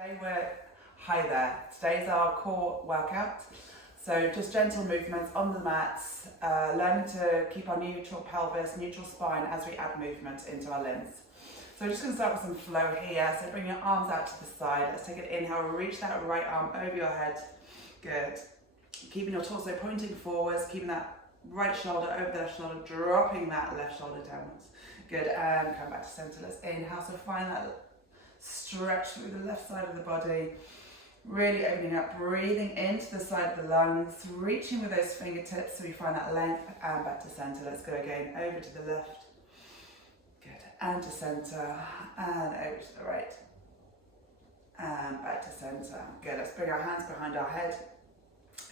Hi there, today's our core workout. So just gentle movements on the mats, learning to keep our neutral pelvis, neutral spine as we add movement into our limbs. So we're just going to start with some flow here. So bring your arms out to the side. Let's take an inhale, reach that right arm over your head. Good. Keeping your torso pointing forwards, keeping that right shoulder over the left shoulder, dropping that left shoulder downwards. Good, and come back to center. Let's inhale, so find that stretch through the left side of the body. Really opening up, breathing into the side of the lungs, reaching with those fingertips so we find that length, and back to center. Let's go again, over to the left. Good, and to center, and over to the right. And back to center. Good, let's bring our hands behind our head.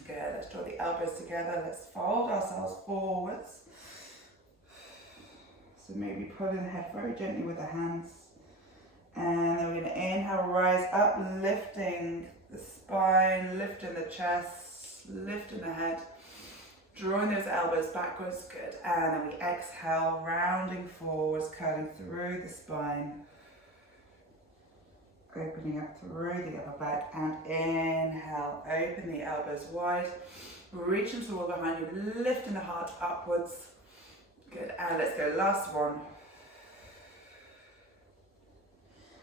Good, let's draw the elbows together. Let's fold ourselves forwards. So maybe pulling the head very gently with the hands. And then we're going to inhale, rise up, lifting the spine, lifting the chest, lifting the head, drawing those elbows backwards. Good. And then we exhale, rounding forwards, curling through the spine, opening up through the upper back, and inhale, open the elbows wide, reaching to the wall behind you, lifting the heart upwards. Good, and let's go, last one.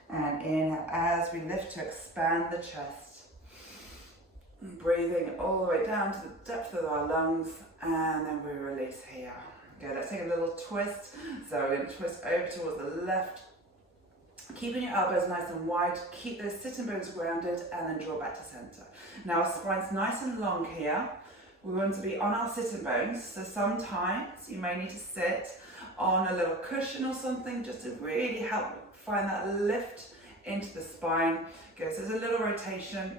And inhale as we lift to expand the chest. Breathing all the way down to the depth of our lungs, and then we release here. Good, let's take a little twist. So we're going to twist over towards the left. Keeping your elbows nice and wide, keep those sitting bones grounded, and then draw back to center. Now our spine's nice and long here. We want to be on our sitting bones, so sometimes you may need to sit on a little cushion or something just to really help find that lift into the spine. Good, so there's a little rotation.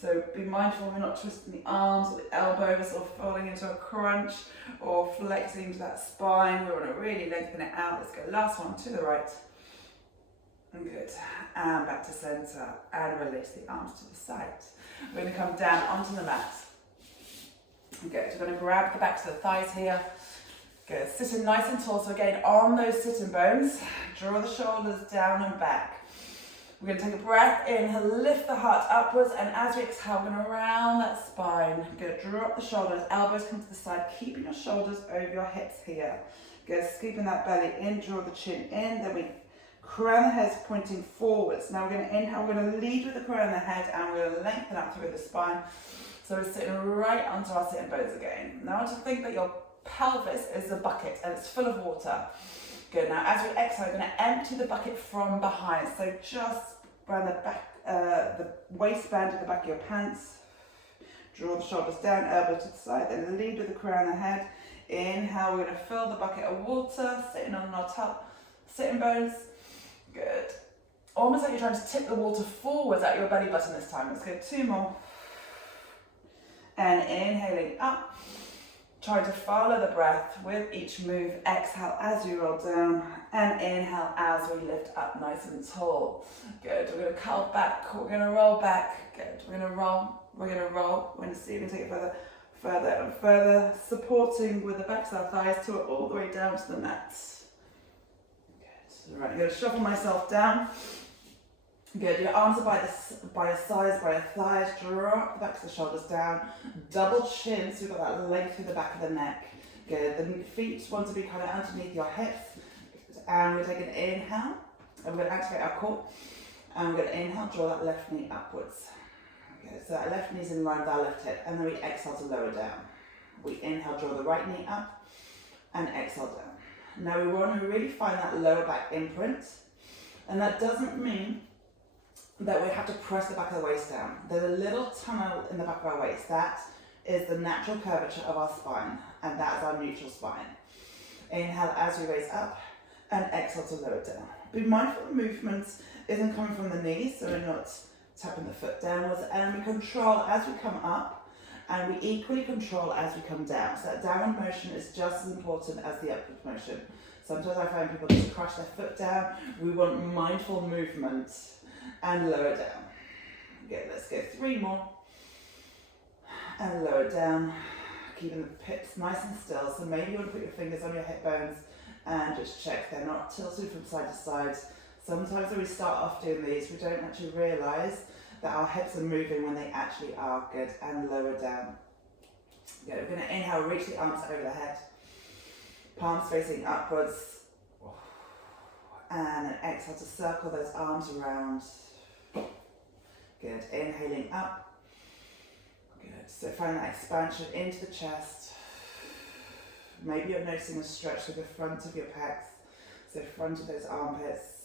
So be mindful we're not twisting the arms or the elbows or falling into a crunch or flexing to that spine. We want to really lengthen it out. Let's go, last one to the right. Good, and back to center, and release the arms to the side. We're going to come down onto the mat. Good, we're going to grab the backs of the thighs here. Good, sitting nice and tall, so again on those sitting bones, draw the shoulders down and back. We're going to take a breath, inhale, lift the heart upwards, and as we exhale, we're going to round that spine. Good, drop the shoulders, elbows come to the side, keeping your shoulders over your hips here. Good, scooping that belly in, draw the chin in, then we crown the head pointing forwards. Now we're going to inhale, we're going to lead with the crown of the head, and we're going to lengthen up through the spine. So we're sitting right onto our sitting bones again. Now I want you to think that your pelvis is a bucket and it's full of water. Good, now as we exhale, we're going to empty the bucket from behind. So just around the back, the waistband at the back of your pants. Draw the shoulders down, elbow to the side, then lead with the crown of the head. Inhale, we're going to fill the bucket of water, sitting on our top sitting bones. Good. Almost like you're trying to tip the water forwards at your belly button this time. Let's go, 2 more. And inhaling up, try to follow the breath with each move. Exhale as you roll down, and inhale as we lift up nice and tall. Good, we're going to curl back, we're going to roll back. Good, we're going to roll, we're going to roll. We're going to see if we can take it further and further, supporting with the backs of our thighs till we're all the way down to the mat. Good, right, I'm going to shuffle myself down. Good, your arms are by your sides, by your thighs, drop the backs of the shoulders down, double chin, so we've got that length through the back of the neck. Good, the feet want to be kind of underneath your hips, and we're taking an inhale, and we're going to activate our core, and we're going to inhale, draw that left knee upwards. Good, so that left knee's in line with our left hip, and then we exhale to lower down. We inhale, draw the right knee up, and exhale down. Now we want to really find that lower back imprint, and that doesn't mean that we have to press the back of the waist down. There's a little tunnel in the back of our waist. That is the natural curvature of our spine, and that is our neutral spine. Inhale as we raise up, and exhale to lower down. Be mindful the movement isn't coming from the knees, so we're not tapping the foot downwards, and we control as we come up, and we equally control as we come down. So that downward motion is just as important as the upward motion. Sometimes I find people just crush their foot down. We want mindful movement. And lower down. Good, let's go 3 more. And lower down, keeping the hips nice and still. So maybe you want to put your fingers on your hip bones and just check they're not tilted from side to side. Sometimes when we start off doing these, we don't actually realise that our hips are moving when they actually are. Good, and lower down. Good, we're going to inhale, reach the arms over the head. Palms facing upwards. And then exhale to circle those arms around. Good, inhaling up. Good, so find that expansion into the chest. Maybe you're noticing a stretch through the front of your pecs. So front of those armpits.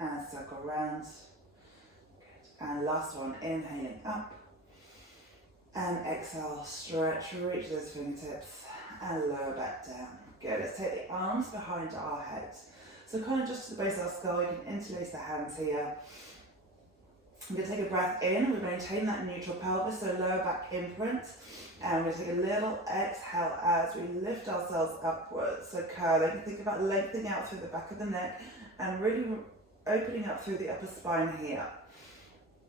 And circle around. Good. And last one, inhaling up. And exhale, stretch, reach those fingertips. And lower back down. Good, let's take the arms behind our heads. So kind of just to the base of our skull, you can interlace the hands here. We're going to take a breath in, we maintain that neutral pelvis, so lower back imprint. And we're going to take a little exhale as we lift ourselves upwards. So curling, think about lengthening out through the back of the neck and really opening up through the upper spine here.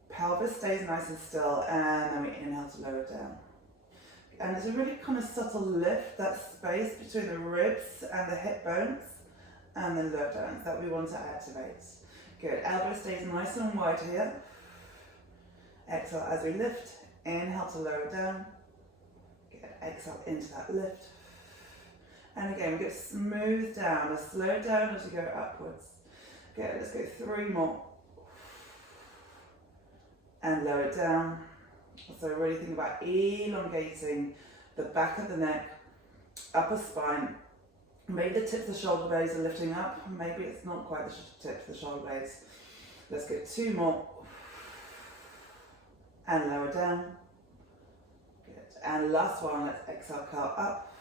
Pelvis stays nice and still, and then we inhale to lower down. And it's a really kind of subtle lift, that space between the ribs and the hip bones and the lower down that we want to activate. Good, elbow stays nice and wide here. Exhale as we lift, inhale to lower down. Good, exhale into that lift. And again, we get smooth down, or slow down as we go upwards. Good, let's go 3 more. And lower down. So really think about elongating the back of the neck, upper spine. Maybe the tips of the shoulder blades are lifting up. Maybe it's not quite the tips of the shoulder blades. Let's go 2 more. And lower down. Good. And last one, let's exhale, curl up.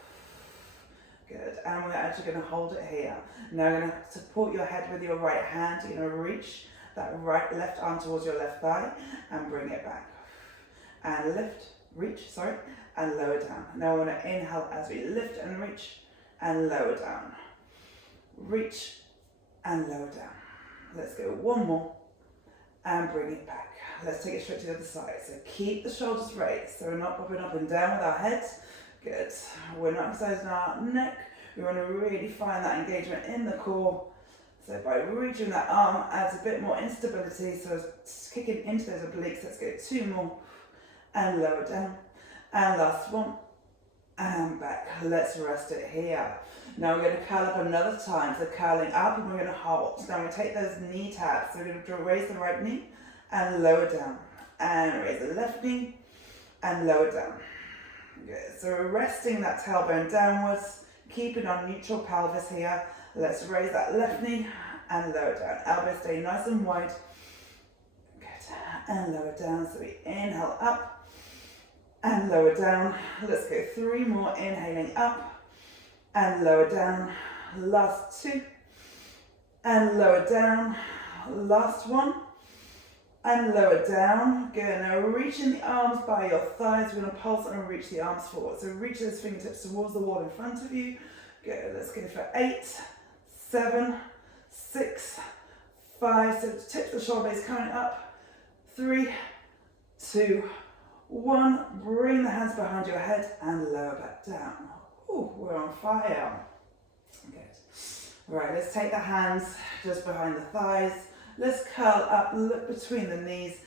Good. And we're actually going to hold it here. Now you're going to support your head with your right hand. You're going to reach that left arm towards your left thigh and bring it back. And lift, reach, and lower down. Now we're going to inhale as we lift and reach and lower down. Reach and lower down. Let's go 1 more and bring it back. Let's take it straight to the other side. So keep the shoulders raised. So we're not popping up and down with our heads. Good. We're not exercising our neck. We want to really find that engagement in the core. So by reaching that arm adds a bit more instability. So it's kicking into those obliques. Let's go 2 more. And lower down, and last one, and back. Let's rest it here. Now we're going to curl up another time, so curling up and we're going to hold. Now we take those knee taps, so we're going to raise the right knee and lower down, and raise the left knee and lower down. Good. So we're resting that tailbone downwards, keeping our neutral pelvis here. Let's raise that left knee and lower down. Elbows stay nice and wide. Good. And lower down, so we inhale up. And lower down. Let's go 3 more. Inhaling up and lower down. Last 2. And lower down. Last 1. And lower down. Good. Now reaching the arms by your thighs. We're going to pulse and reach the arms forward. So reach those fingertips towards the wall in front of you. Good. Let's go for 8, 7, 6, 5. So the tips of the shoulder blades coming up. 3, 2, 1, bring the hands behind your head and lower back down. Ooh, we're on fire. Good. Right, let's take the hands just behind the thighs. Let's curl up, look between the knees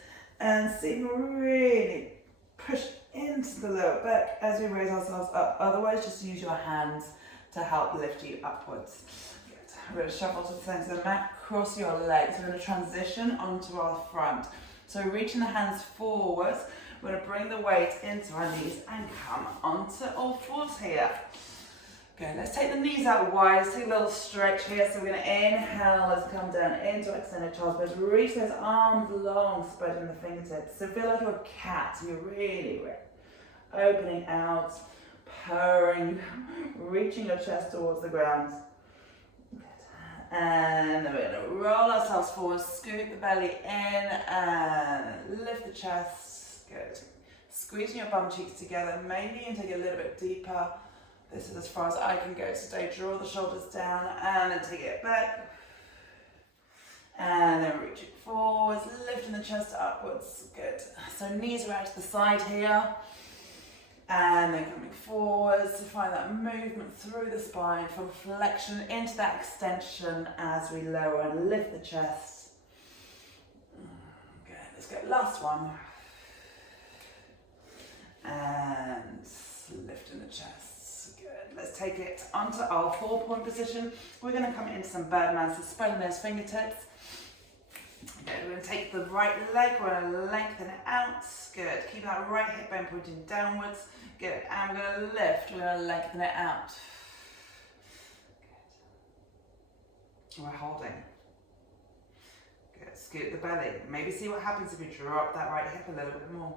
and see if we really push into the lower back as we raise ourselves up. Otherwise, just use your hands to help lift you upwards. Good. We're going to shuffle to the center of the mat, cross your legs. We're going to transition onto our front. So reaching the hands forwards. We're going to bring the weight into our knees and come onto all fours here. Good, let's take the knees out wide, let's take a little stretch here. So we're going to inhale, let's come down into extended child's pose. Reach those arms long, spreading the fingertips. So feel like you're a cat, you're really opening out, purring, reaching your chest towards the ground. Good. And then we're going to roll ourselves forward, scoot the belly in and lift the chest. Good. Squeezing your bum cheeks together. Maybe you can take it a little bit deeper. This is as far as I can go today. Draw the shoulders down and then take it back. And then reach it forwards, lifting the chest upwards. Good. So knees are out to the side here. And then coming forwards to find that movement through the spine from flexion into that extension as we lower and lift the chest. Good, let's go, last one. And lifting the chest. Good, let's take it onto our 4-point position. We're going to come into some Birdman, so spreading those fingertips. Okay, we're going to take the right leg, we're going to lengthen it out. Good, keep that right hip bone pointing downwards. Good, and we're going to lift, we're going to lengthen it out. Good. We're holding. Good, scoot the belly. Maybe see what happens if we drop that right hip a little bit more.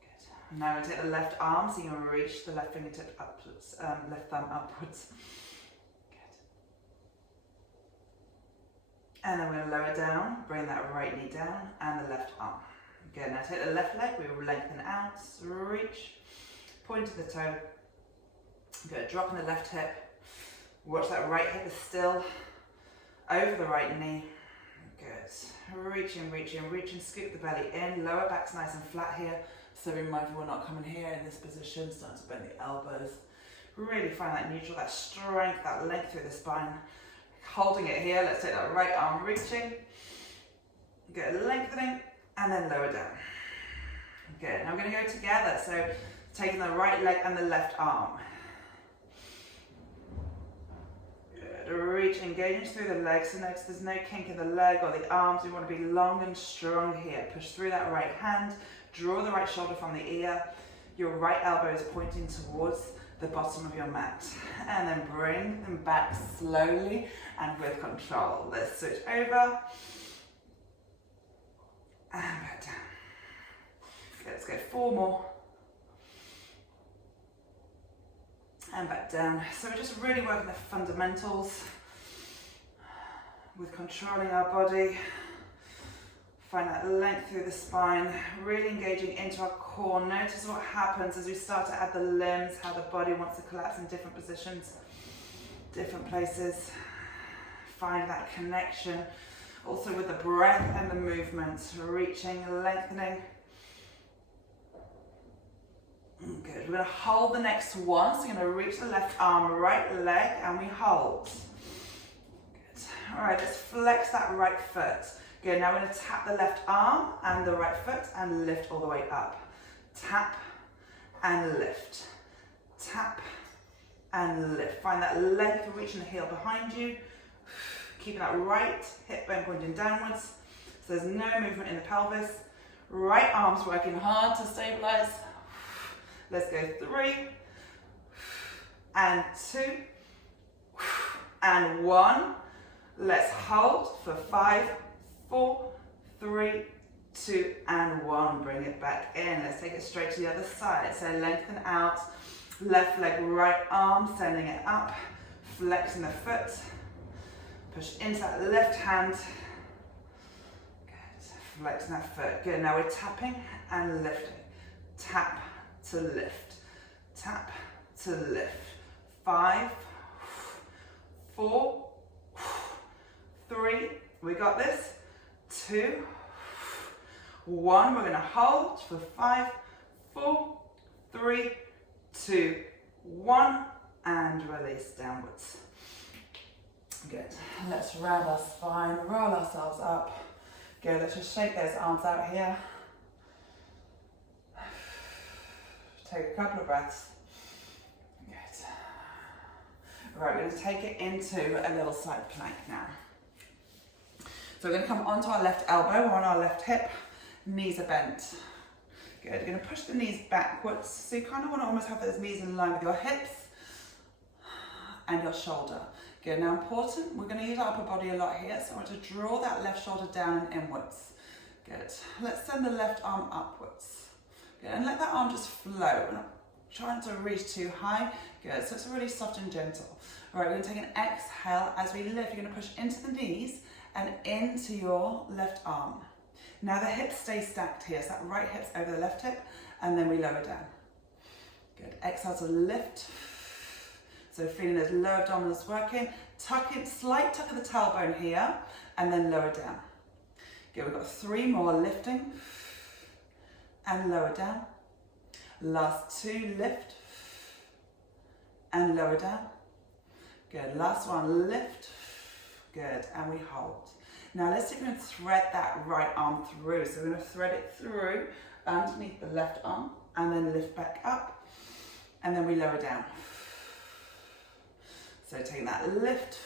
Good. Now we're going to take the left arm, so you're going to reach the left fingertip upwards, left thumb upwards. And then we're going to lower down, bring that right knee down and the left arm. Good, now take the left leg, we will lengthen out, reach, point to the toe. Good, dropping the left hip. Watch that right hip is still over the right knee. Good, reaching, reaching, reaching, scoop the belly in, lower back's nice and flat here. So be mindful we're not coming here in this position, starting to bend the elbows. Really find that neutral, that strength, that length through the spine. Holding it here, let's take that right arm reaching. Good, lengthening, and then lower down. Good, now we're going to go together. So taking the right leg and the left arm. Good, reach, engaging through the legs. So notice there's no kink in the leg or the arms. We want to be long and strong here. Push through that right hand, draw the right shoulder from the ear. Your right elbow is pointing towards the bottom of your mat, and then bring them back slowly and with control. Let's switch over and back down. Okay, let's go 4 more and back down. So we're just really working the fundamentals with controlling our body. Find that length through the spine, really engaging into our core. Notice what happens as we start to add the limbs, how the body wants to collapse in different positions, different places. Find that connection. Also with the breath and the movement, reaching, lengthening. Good, we're going to hold the next one. So you're going to reach the left arm, right leg, and we hold. Good. All right, let's flex that right foot. Good, now we're going to tap the left arm and the right foot and lift all the way up. Tap and lift. Tap and lift. Find that length of reaching the heel behind you. Keeping that right hip bone pointing downwards. So there's no movement in the pelvis. Right arm's working hard to stabilize. Let's go 3 and 2 and 1. Let's hold for 5, 4, 3, 2, and 1. Bring it back in. Let's take it straight to the other side. So lengthen out, left leg, right arm, sending it up, flexing the foot, push into that left hand. Good, flexing that foot. Good, now we're tapping and lifting. Tap to lift, tap to lift. 5, 4, 3, we got this. 2, 1, we're going to hold for 5, 4, 3, 2, 1, and release downwards. Good. Let's round our spine, roll ourselves up. Good, let's just shake those arms out here. Take a couple of breaths. Good. Right, we're going to take it into a little side plank now. So we're going to come onto our left elbow, we're on our left hip, knees are bent. Good, you're going to push the knees backwards. So you kind of want to almost have those knees in line with your hips and your shoulder. Good, now important, we're going to use our upper body a lot here, so I want to draw that left shoulder down and inwards. Good, let's send the left arm upwards. Good, and let that arm just flow. We're not trying to reach too high. Good, so it's really soft and gentle. All right, we're going to take an exhale. As we lift, you're going to push into the knees and into your left arm. Now the hips stay stacked here, so that right hip's over the left hip, and then we lower down. Good, exhale to lift. So feeling those lower abdominals working. Tuck in, slight tuck of the tailbone here, and then lower down. Good, we've got 3 more, lifting, and lower down. Last two, lift and lower down. Good, last one, lift. Good, and we hold. Now let's see if we can thread that right arm through. So we're going to thread it through underneath the left arm and then lift back up and then we lower down. So taking that lift,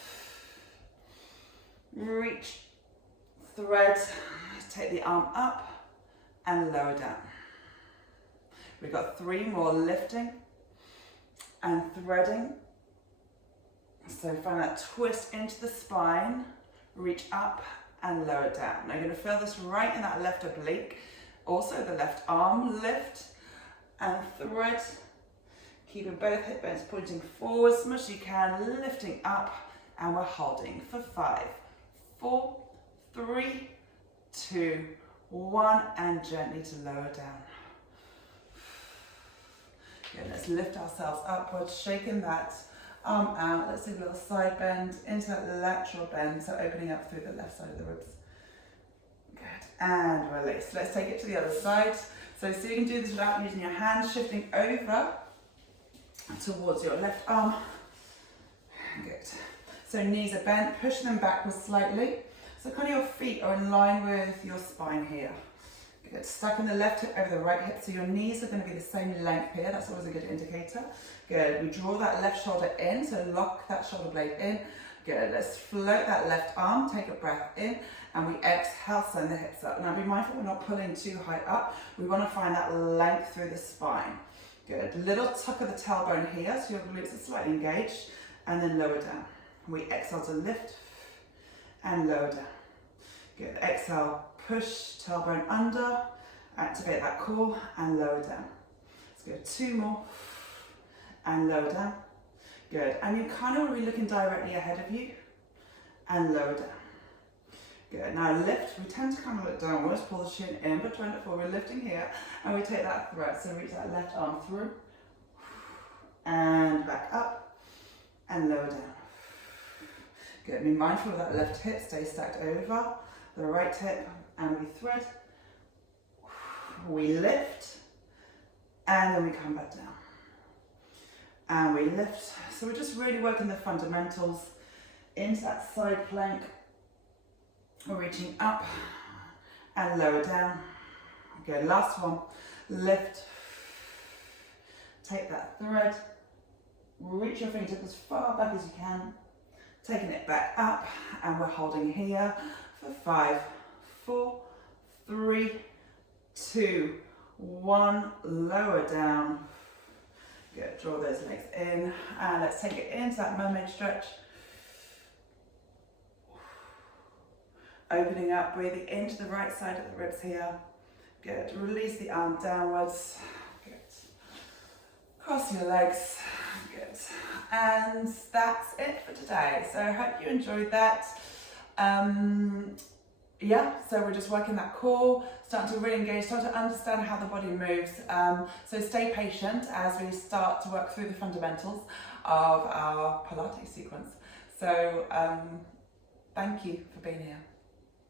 reach, thread, take the arm up and lower down. We've got 3 more, lifting and threading. So find that twist into the spine, reach up and lower down. Now you're going to feel this right in that left oblique. Also the left arm, lift and thread. Keeping both hip bones pointing forward as much as you can, lifting up, and we're holding for 5, 4, 3, 2, 1, and gently to lower down. Good, let's lift ourselves upwards, shaking that arm out. Let's do a little side bend into that lateral bend, so opening up through the left side of the ribs. Good, and release. Let's take it to the other side. So you can do this without using your hands, shifting over towards your left arm. Good. So knees are bent, push them backwards slightly. So kind of your feet are in line with your spine here. Good. Stacking the left hip over the right hip, so your knees are going to be the same length here. That's always a good indicator. Good. We draw that left shoulder in, so lock that shoulder blade in. Good. Let's float that left arm, take a breath in, and we exhale, send the hips up. Now be mindful we're not pulling too high up. We want to find that length through the spine. Good. Little tuck of the tailbone here, so your glutes are slightly engaged, and then lower down. We exhale to lift and lower down. Good. Exhale, push tailbone under, activate that core and lower down. Let's go 2 more and lower down. Good. And you kind of want to be looking directly ahead of you and lower down. Good. Now lift. We tend to kind of look downwards, pull the shin in, but try not to fall. We're lifting here and we take that thread. So reach that left arm through and back up and lower down. Good. Be mindful of that left hip. Stay stacked over the right hip and we thread. We lift and then we come back down. And we lift. So we're just really working the fundamentals into that side plank. We're reaching up and lower down. Good, last one. Lift. Take that thread. Reach your fingertips as far back as you can. Taking it back up and we're holding here for 5, 4, 3, 2, 1. Lower down. Good, draw those legs in and let's take it into that mermaid stretch. Opening up, breathing into the right side of the ribs here. Good, release the arm downwards. Good, cross your legs. Good, and that's it for today. So I hope you enjoyed that. Yeah, so we're just working that core, starting to really engage, start to understand how the body moves. So stay patient as we start to work through the fundamentals of our Pilates sequence. So thank you for being here.